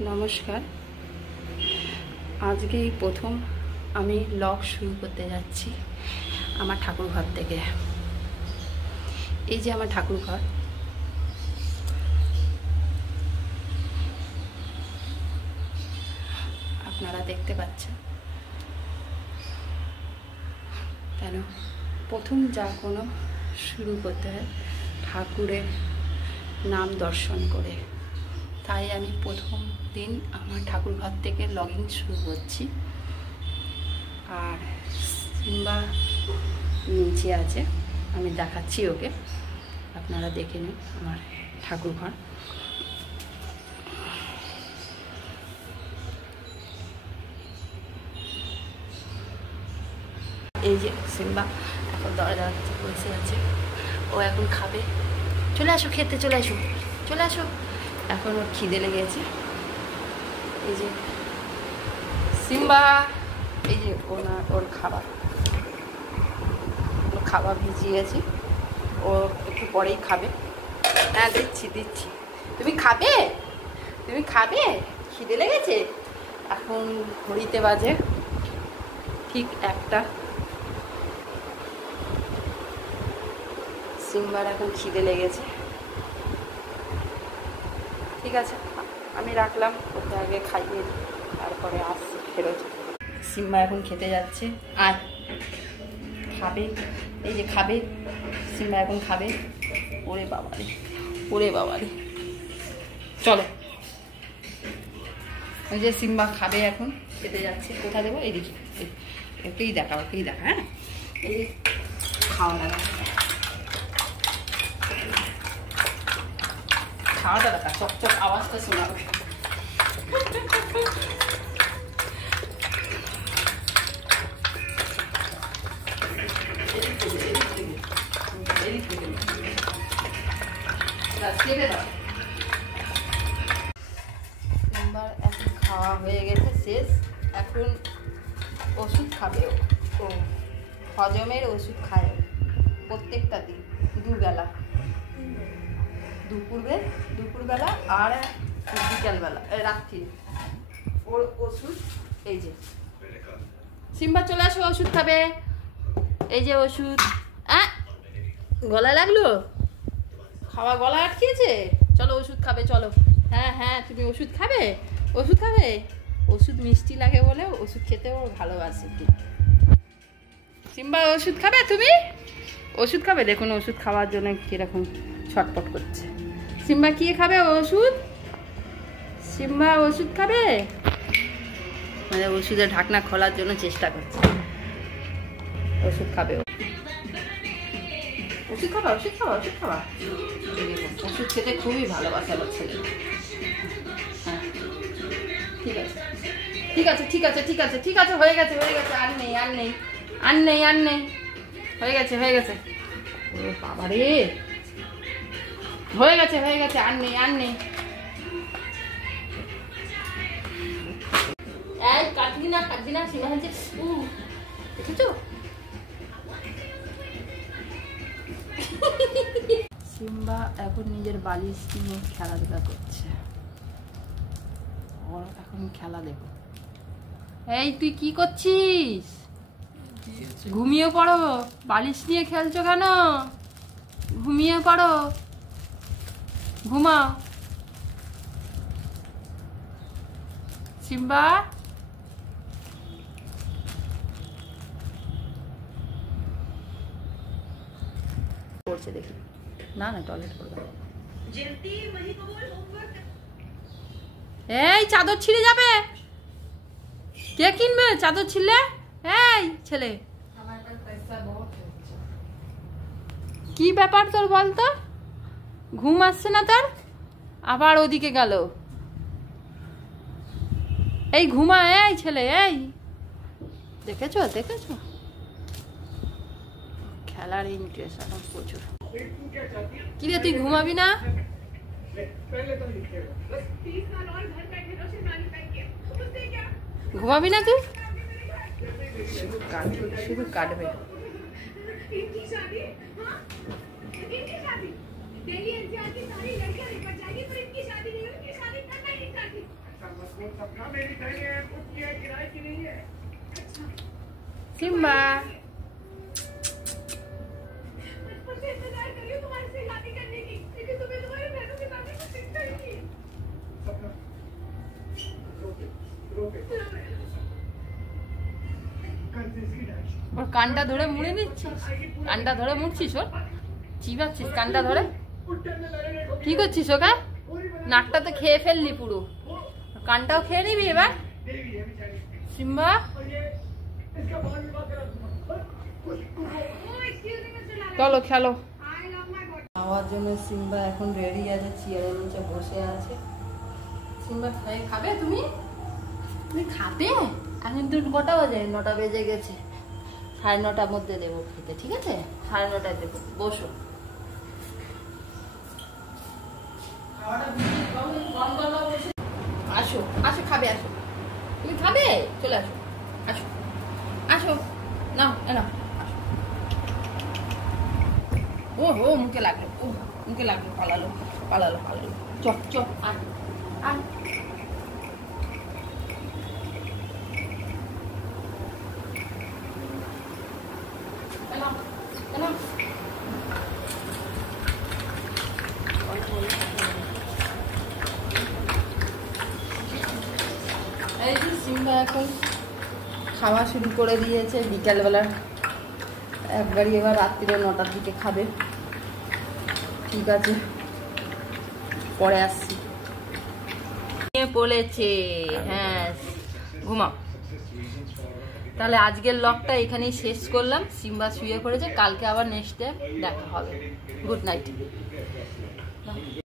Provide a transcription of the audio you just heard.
নমস্কার। আজকেই প্রথম আমি ব্লগ শুরু করতে যাচ্ছি আমার ঠাকুর ঘর থেকে। এই যে আমার ঠাকুর ঘর, আপনারা দেখতে পাচ্ছেন। কেন প্রথম যা কোনো শুরু করতে হয় ঠাকুরের নাম দর্শন করে, তাই আমি প্রথম দিন আমার ঠাকুর ঘর থেকে ব্লগিং শুরু করছি। আর সিম্বা নিচে আছে, আমি দেখাচ্ছি ওকে, আপনারা দেখে নিন আমার ঠাকুর ঘর। এই যে সিম্বা এখন দরজা বসে আছে, ও এখন খাবে। চলে আসো খেতে, চলে আসো, চলে আসো। এখন ওর খিদে লেগেছে। এই যে সিম্বা, এই যে ওর খাবার ভিজিয়েছি, ও একটু পরেই খাবে। হ্যাঁ দিচ্ছি দিচ্ছি, তুমি খাবে, তুমি খাবে, খিদে লেগেছে। এখন ঘড়িতে বাজে ঠিক 1টা। সিম্বার এখন খিদে লেগেছে। ঠিক আছে, আমি রাখলাম, ওকে আগে খাইয়ে তারপরে আসছি ফেরত। সিম্বা এখন খেতে যাচ্ছে, আর খাবে। এই যে খাবে, সিম্বা এখন খাবে। ওরে বাবারে, ওরে বাবারে, চলো। ওই যে সিম্বা খাবে, এখন খেতে যাচ্ছে। কোথায় দেবো? এইদিকে, ওকেই দেখা, ওকেই দেখা। হ্যাঁ, এই যে খাওয়া দাওয়া, খাওয়াটা দেখা, চকচক আওয়াজটা শোনাবে। এখন খাওয়া হয়ে গেছে, শেষ। এখন ওষুধ খাবে ও, হজমের ওষুধ খায় প্রত্যেকটা দিন, দুবেলা, দুপুরবেলা আর বিকালবেলা, রাত্রি ওর ওষুধ। এই যে সিম্বা চলে আসো, ওষুধ খাবে। এই যে ওষুধ। গলা লাগলো, খাওয়া গলা আটকেছে, চলো ওষুধ খাবে, চলো। হ্যাঁ হ্যাঁ, তুমি ওষুধ খাবে, ওষুধ খাবে। ওষুধ মিষ্টি লাগে বলে ওষুধ খেতেও ভালোবাসে। সিম্বা ওষুধ খাবে, তুমি ওষুধ খাবে। দেখুন ওষুধ খাওয়ার জন্য কিরকম ছটপট করছে। সিম্বা কি খাবে? ওষুধ। সিম্বা ওষুধ খাবে, মানে ওষুধের ঢাকনা খোলার জন্য চেষ্টা করছে। ওষুধ খাবে, ওষুধ খাবা, ওষুধ খাবা, ওষুধ খাবা। ওষুধ খেতে খুবই ভালোবাসে আমার ছেলে। হ্যাঁ ঠিক আছে, ঠিক আছে, ঠিক আছে, ঠিক আছে, ঠিক আছে, হয়ে গেছে, হয়ে গেছে। আর নেই, আর নেই, আর নেই, আর নেই, হয়ে গেছে, হয়ে গেছে। ও বাবা রে, হয়ে গেছে, হয়ে গেছে, আর নেই, আর নেই। এই কাটবি না, কাটবি না। সীমা হচ্ছে, দেখেছো? সিম্বা এখন নিজের বালিশ নিয়ে খেলাধুলা করছে। ওর এখন খেলা দেখো। এই তুই কি করছিস? ঘুমিয়ে পড়ো, বালিশ নিয়ে খেলছো কেন? ঘুমিয়ে পড়ো, ঘুমাও। সিম্বা করছে দেখি। না না, টয়লেট করবে। এই চাদর ছিঁড়ে যাবে, কে কিনবে চাদর ছিঁড়লে? এই ছেলে, কি ব্যাপার তোর বলতো? ঘুম আসছে না তোর? আবার ওদিকে গেল। এই ঘুমা, এই ছেলে, এই দেখেছো, দেখেছো? খেলার ইন্টারেস্ট এখন প্রচুর। কি রে, তুই ঘুমাবি না? ঘুমাবি না তুই? শুধু কাটবে, শুধু কাটবে। সিম্বা ওর কানটা ধরে মুড়ে নিচ্ছিস, কানটা ধরে মুড়ছিস, ওর চিবাচ্ছিস কানটা ধরে, কি করছিস ওকে? নাকটা তো খেয়ে ফেললি পুরো, কানটাও খেয়ে নিবি এবার। সিম্বা চলো খেলো। খাওয়ার জন্য সিম্বা এখন রেডি আছে, চেয়ারের নিচে বসে আছে। সিম্বা খাবে? তুমি খাবে? এখন তো কটা বাজে? 9টা বেজে গেছে। 9:30টার মধ্যে দেবো খেতে, ঠিক আছে? 9:30টায় দেবো, বসো। আসো আসো, খাবে, আসো, তুমি খাবে, চলে আসো, আসো আসো, নাও নাও, ও হো মুখে লাগলো, ও মুখে লাগলো, পালালো পালালো পালালো, চপ চপ, আয় আয়। এই যে সিম্বা এখন খাওয়া শুরু করে দিয়েছে বিকালবেলা, একবারই এবার রাত্রিরে 9টার দিকে খাবে। ঠিক আছে, পরে আসছি। বলেছে হ্যাঁ ঘুমাও। তাহলে আজকের ব্লগটা এখানেই শেষ করলাম। সিম্বা শুয়ে পড়েছে, কালকে আবার নেক্সট ডে দেখা হবে। Good night.